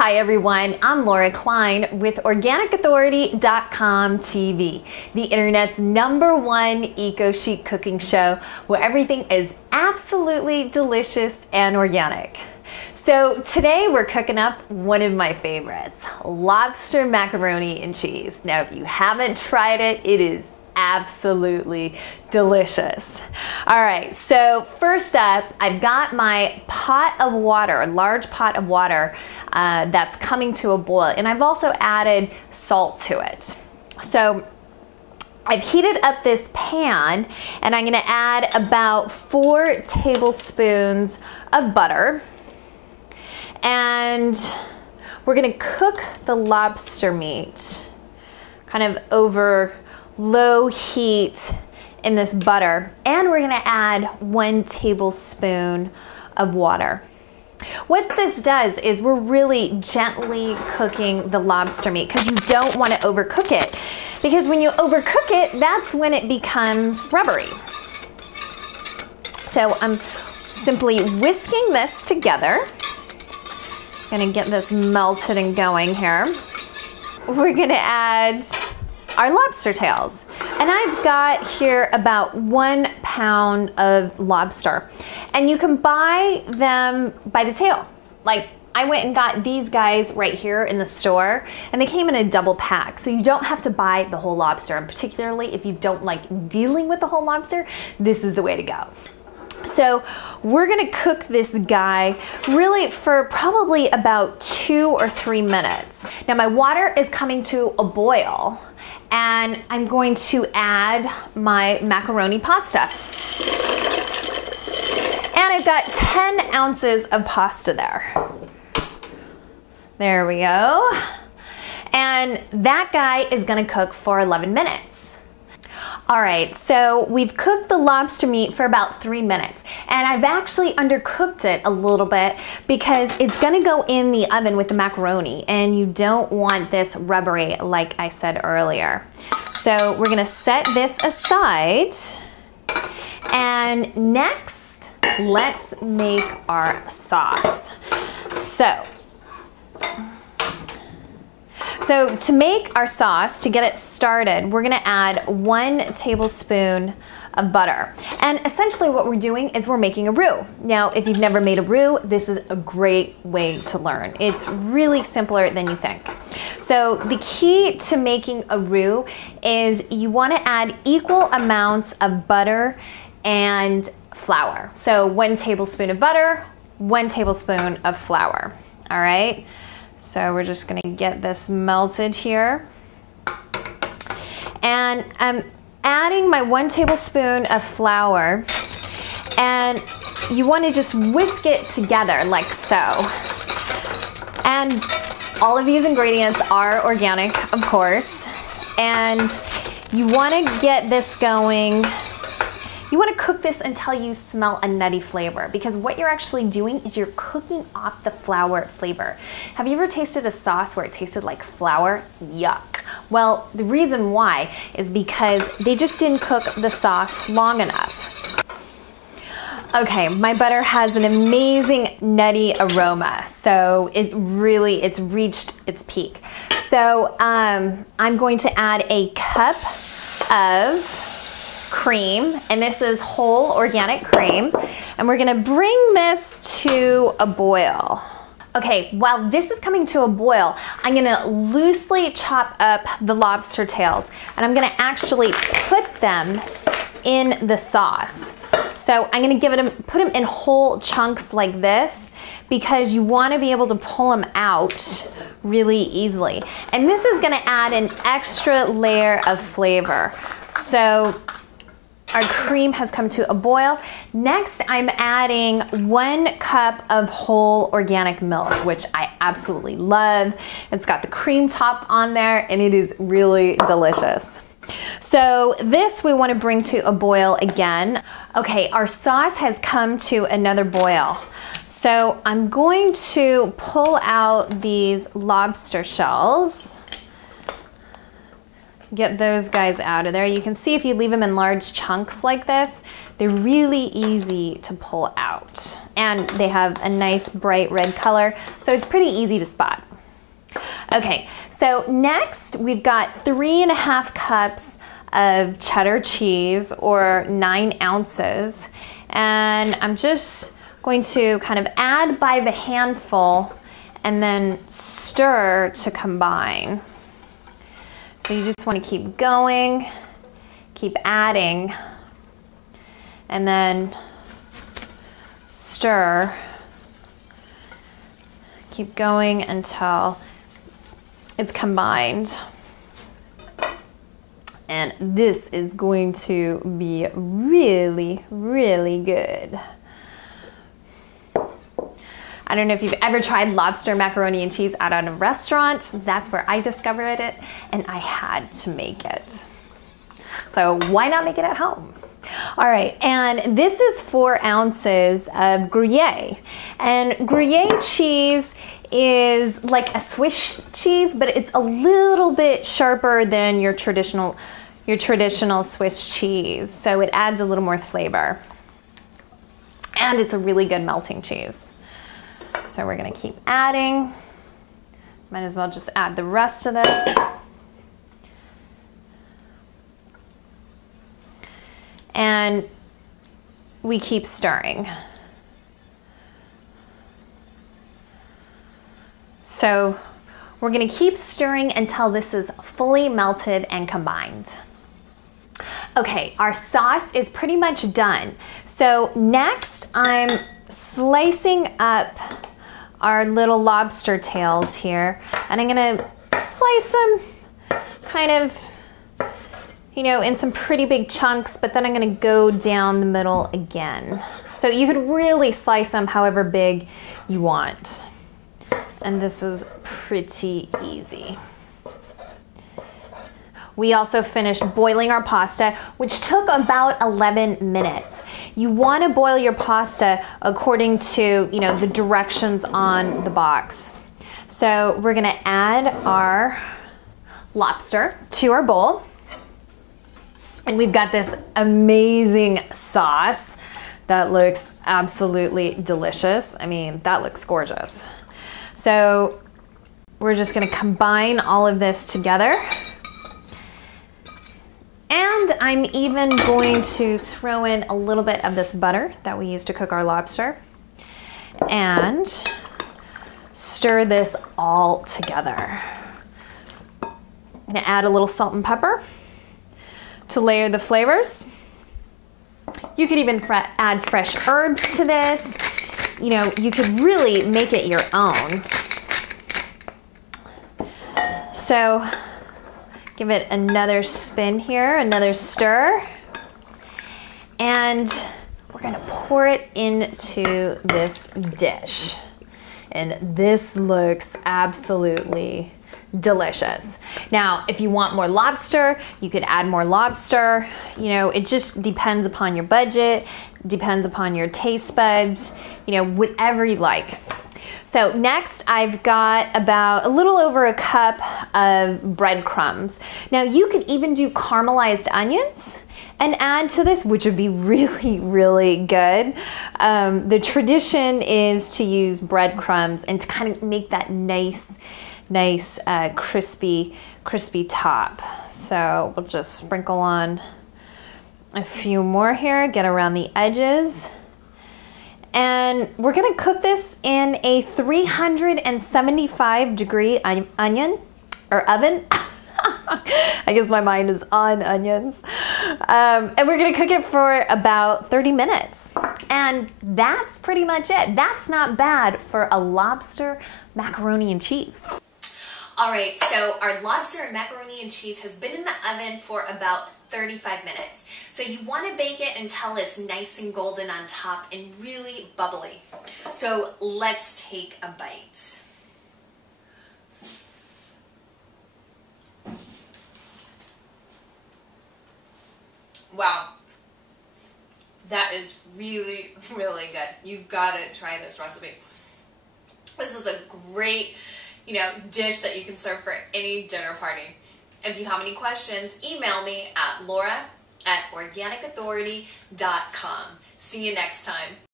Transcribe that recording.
Hi everyone, I'm Laura Klein with OrganicAuthority.com TV, the internet's #1 eco-chic cooking show where everything is absolutely delicious and organic. So today we're cooking up one of my favorites, lobster macaroni and cheese. Now if you haven't tried it, it is absolutely delicious. All right, so first up, I've got my pot of water, a large pot of water that's coming to a boil, and I've also added salt to it. So I've heated up this pan, and I'm gonna add about 4 tablespoons of butter, and we're gonna cook the lobster meat kind of over low heat in this butter, and we're gonna add 1 tablespoon of water. What this does is we're really gently cooking the lobster meat because you don't want to overcook it, because when you overcook it, that's when it becomes rubbery. So I'm simply whisking this together. Gonna get this melted and going here. We're gonna add our lobster tails. And I've got here about 1 pound of lobster. And you can buy them by the tail. Like, I went and got these guys right here in the store, and they came in a double pack. So you don't have to buy the whole lobster. And particularly if you don't like dealing with the whole lobster, this is the way to go. So we're gonna cook this guy really for probably about 2 or 3 minutes. Now my water is coming to a boil, and I'm going to add my macaroni pasta. And I've got 10 ounces of pasta there. There we go. And that guy is gonna cook for 11 minutes. All right, so we've cooked the lobster meat for about 3 minutes, and I've actually undercooked it a little bit because it's gonna go in the oven with the macaroni, and you don't want this rubbery like I said earlier. So we're gonna set this aside, and next, let's make our sauce. So to make our sauce, to get it started, we're gonna add 1 tablespoon of butter. And essentially what we're doing is we're making a roux. Now, if you've never made a roux, this is a great way to learn. It's really simpler than you think. So the key to making a roux is you wanna add equal amounts of butter and flour. So 1 tablespoon of butter, 1 tablespoon of flour, all right? So we're just gonna get this melted here. And I'm adding my 1 tablespoon of flour, and you wanna just whisk it together like so. And all of these ingredients are organic, of course. And you wanna get this going. You want to cook this until you smell a nutty flavor, because what you're actually doing is you're cooking off the flour flavor. Have you ever tasted a sauce where it tasted like flour? Yuck. Well, the reason why is because they just didn't cook the sauce long enough. Okay, my butter has an amazing nutty aroma, so it's reached its peak. So I'm going to add a cup of cream, and this is whole organic cream, and we're gonna bring this to a boil. Okay, while this is coming to a boil, I'm gonna loosely chop up the lobster tails, and I'm gonna actually put them in the sauce. So I'm gonna put them in whole chunks like this, because you wanna be able to pull them out really easily. And this is gonna add an extra layer of flavor. So our cream has come to a boil. Next, I'm adding 1 cup of whole organic milk, which I absolutely love. It's got the cream top on there, and it is really delicious. So this we want to bring to a boil again. Okay, our sauce has come to another boil. So I'm going to pull out these lobster shells. Get those guys out of there. You can see if you leave them in large chunks like this, they're really easy to pull out. And they have a nice bright red color, so it's pretty easy to spot. Okay, so next we've got 3.5 cups of cheddar cheese, or 9 ounces. And I'm just going to kind of add by the handful and then stir to combine. So you just want to keep going, keep adding, and then stir. Keep going until it's combined. And this is going to be really, really good. I don't know if you've ever tried lobster macaroni and cheese out at a restaurant. That's where I discovered it, and I had to make it. So why not make it at home? All right, and this is 4 ounces of Gruyere. And Gruyere cheese is like a Swiss cheese, but it's a little bit sharper than your traditional Swiss cheese. So it adds a little more flavor. And it's a really good melting cheese. So we're gonna keep adding. Might as well just add the rest of this. And we keep stirring. So we're gonna keep stirring until this is fully melted and combined. Okay, our sauce is pretty much done. So next I'm slicing up our little lobster tails here, and I'm gonna slice them kind of, you know, in some pretty big chunks, but then I'm gonna go down the middle again. So you could really slice them however big you want. And this is pretty easy. We also finished boiling our pasta, which took about 11 minutes. You want to boil your pasta according to, you know, the directions on the box. So we're going to add our lobster to our bowl. And we've got this amazing sauce that looks absolutely delicious. I mean, that looks gorgeous. So we're just going to combine all of this together. And I'm even going to throw in a little bit of this butter that we use to cook our lobster and stir this all together. I'm gonna add a little salt and pepper to layer the flavors. You could even add fresh herbs to this. You know, you could really make it your own. So give it another spin here, another stir. And we're gonna pour it into this dish. And this looks absolutely delicious. Now, if you want more lobster, you could add more lobster. You know, it just depends upon your budget, depends upon your taste buds, you know, whatever you like. So next I've got about a little over a cup of breadcrumbs. Now you could even do caramelized onions and add to this, which would be really, really good. The tradition is to use breadcrumbs and to kind of make that nice crispy top. So we'll just sprinkle on a few more here, get around the edges. And we're gonna cook this in a 375-degree oven. I guess my mind is on onions. And we're gonna cook it for about 30 minutes. And that's pretty much it. That's not bad for a lobster macaroni and cheese. All right, so our lobster macaroni and cheese has been in the oven for about 35 minutes. So you want to bake it until it's nice and golden on top and really bubbly. So let's take a bite. Wow, that is really, really good. You've got to try this recipe. This is a great, you know, dish that you can serve for any dinner party. If you have any questions, email me at laura@organicauthority.com. See you next time.